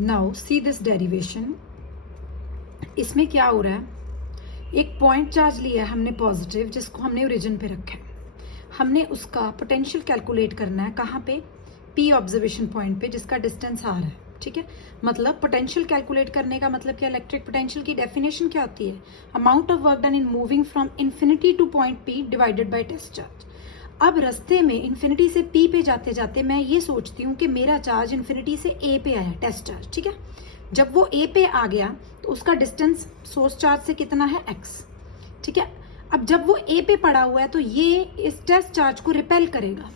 Now see this derivation. इसमें क्या हो रहा है, एक पॉइंट चार्ज लिया है हमने पॉजिटिव, जिसको हमने ओरिजिन पे रखा है। हमने उसका पोटेंशियल कैलकुलेट करना है कहाँ पे, पी ऑब्जर्वेशन पॉइंट पे, जिसका डिस्टेंस आर है। ठीक है, मतलब पोटेंशियल कैलकुलेट करने का मतलब क्या, इलेक्ट्रिक पोटेंशियल की डेफिनेशन क्या होती है, amount of work done in moving from infinity to point P divided by test charge. अब रास्ते में इन्फिनिटी से पी पे जाते जाते मैं ये सोचती हूँ कि मेरा चार्ज इन्फिनिटी से ए पे आया, टेस्ट चार्ज। ठीक है, जब वो ए पे आ गया तो उसका डिस्टेंस सोर्स चार्ज से कितना है, एक्स। ठीक है, अब जब वो ए पे पड़ा हुआ है तो ये इस टेस्ट चार्ज को रिपेल करेगा,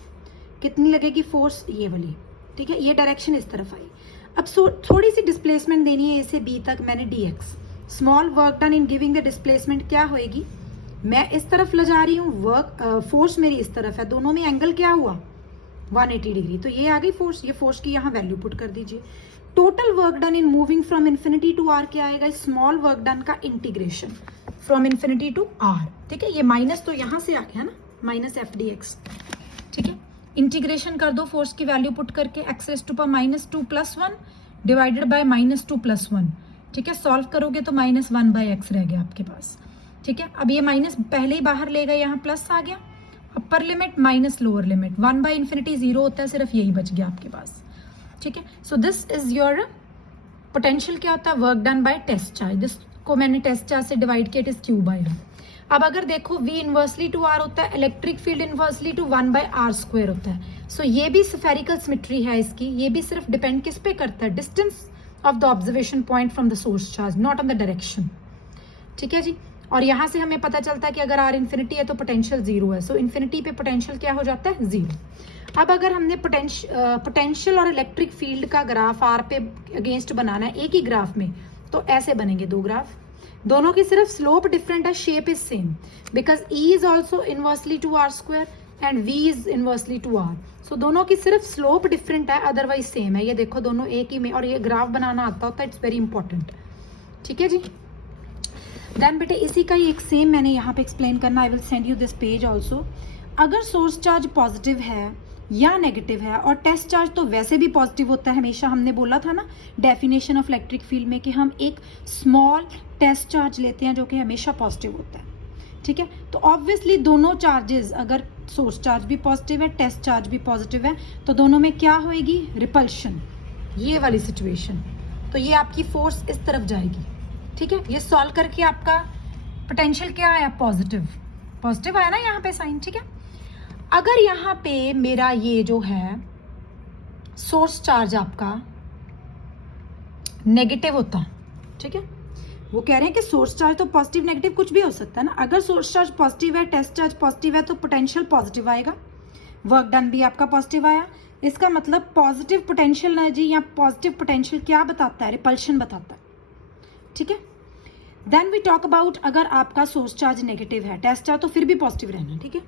कितनी लगेगी फोर्स, ये वाली। ठीक है, ये डायरेक्शन इस तरफ आई। अब थोड़ी सी डिस्प्लेसमेंट देनी है ए से बी तक, मैंने dx। Small work done in giving the displacement क्या होएगी, मैं इस तरफ ले जा रही हूँ, फोर्स मेरी इस तरफ है, दोनों में एंगल क्या हुआ 180 डिग्री, तो ये आ गई फोर्स। ये फोर्स की यहाँ वैल्यू पुट कर दीजिए। Total work done in moving from infinity to R क्या आएगा, स्मॉल वर्क डन का integration from infinity to R. ठीक है, ये माइनस तो यहाँ से आ गया ना, माइनस एफ डी एक्स। ठीक है, इंटीग्रेशन कर दो फोर्स की वैल्यू पुट करके, X raise to power -2 + 1 divided by -2 + 1। ठीक है, सॉल्व करोगे तो -1/x रह गया आपके पास। ठीक है, अब ये माइनस पहले ही बाहर ले गए, यहाँ प्लस आ गया, upper limit minus lower limit, 1/∞ 0 होता है, सिर्फ यही बच गया आपके पास। ठीक है, so this is your potential. क्या होता है, work done by test charge. This को मैंने टेस्ट चार्ज से डिवाइड किया, it is Q by R. अब अगर देखो V इनवर्सली टू R होता है, electric field inversely to 1/r² होता है। सो ये भी स्फेरिकल सिमेट्री है इसकी, ये भी सिर्फ डिपेंड किस पे करता है, distance of the observation point from the source charge, not on the direction. ठीक है जी, और यहाँ से हमें पता चलता है कि अगर R इन्फिनिटी है तो पोटेंशियल 0 है। सो इन्फिनिटी पे पोटेंशियल क्या हो जाता है, 0। अब अगर हमने पोटेंशियल और इलेक्ट्रिक फील्ड का ग्राफ R पे अगेंस्ट बनाना है एक ही ग्राफ में, तो ऐसे बनेंगे दो ग्राफ, दोनों की सिर्फ स्लोप डिफरेंट है, shape is same, because E is also inversely to R² and V is inversely to R। So दोनों की सिर्फ स्लोप डिफरेंट है, अदरवाइज सेम है। ये देखो दोनों एक ही में, और ये ग्राफ बनाना आता होता है, इट्स वेरी इंपॉर्टेंट। ठीक है जी, देन बेटे इसी का ही एक सेम मैंने यहाँ पे एक्सप्लेन करना, I will send you this page also. अगर सोर्स चार्ज पॉजिटिव है या नेगेटिव है, और टेस्ट चार्ज तो वैसे भी पॉजिटिव होता है हमेशा, हमने बोला था ना डेफिनेशन ऑफ इलेक्ट्रिक फील्ड में कि हम एक स्मॉल टेस्ट चार्ज लेते हैं जो कि हमेशा पॉजिटिव होता है। ठीक है, तो ऑब्वियसली दोनों चार्जेस, अगर सोर्स चार्ज भी पॉजिटिव है, टेस्ट चार्ज भी पॉजिटिव है, तो दोनों में क्या होएगी, रिपल्शन, ये वाली सिचुएशन। तो ये आपकी फोर्स इस तरफ जाएगी। ठीक है, ये सॉल्व करके आपका पोटेंशियल क्या आया, पॉजिटिव, पॉजिटिव आया ना यहाँ पे साइन। ठीक है, अगर यहाँ पे मेरा ये जो है सोर्स चार्ज आपका नेगेटिव होता, ठीक है, वो कह रहे हैं कि सोर्स चार्ज तो पॉजिटिव नेगेटिव कुछ भी हो सकता है ना। अगर सोर्स चार्ज पॉजिटिव है, टेस्ट चार्ज पॉजिटिव है, तो पोटेंशियल पॉजिटिव आएगा, वर्क डन भी आपका पॉजिटिव आया। इसका मतलब पॉजिटिव पोटेंशियल एनर्जी या पॉजिटिव पोटेंशियल क्या बताता है, रिपल्शन बताता है। ठीक है, देन वी टॉक अबाउट अगर आपका सोर्स चार्ज नेगेटिव है, टेस्ट चार्ज तो फिर भी पॉजिटिव रहना। ठीक है,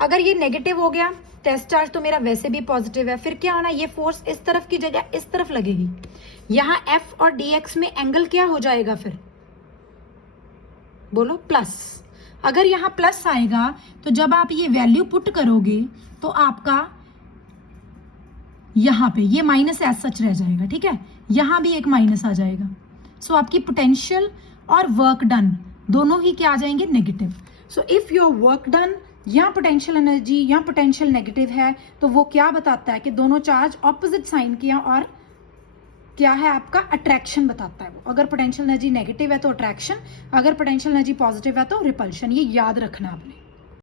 अगर ये नेगेटिव हो गया, टेस्ट चार्ज तो मेरा वैसे भी पॉजिटिव है, फिर क्या होना, ये फोर्स इस तरफ की जगह इस तरफ लगेगी, यहाँ F और dx में एंगल क्या हो जाएगा, फिर बोलो प्लस। अगर यहाँ प्लस आएगा तो जब आप ये वैल्यू पुट करोगे तो आपका यहाँ पे ये माइनस एज सच रह जाएगा। ठीक है, यहाँ भी एक माइनस आ जाएगा। सो आपकी पोटेंशियल और वर्क डन दोनों ही क्या आ जाएंगे, negative. So if your work done या पोटेंशियल एनर्जी या पोटेंशियल नेगेटिव है, तो वो क्या बताता है कि दोनों चार्ज ऑपोजिट साइन किया, और क्या है आपका अट्रैक्शन बताता है वो। अगर पोटेंशियल एनर्जी नेगेटिव है तो अट्रैक्शन, अगर पोटेंशियल एनर्जी पॉजिटिव है तो रिपल्शन। ये याद रखना आपने।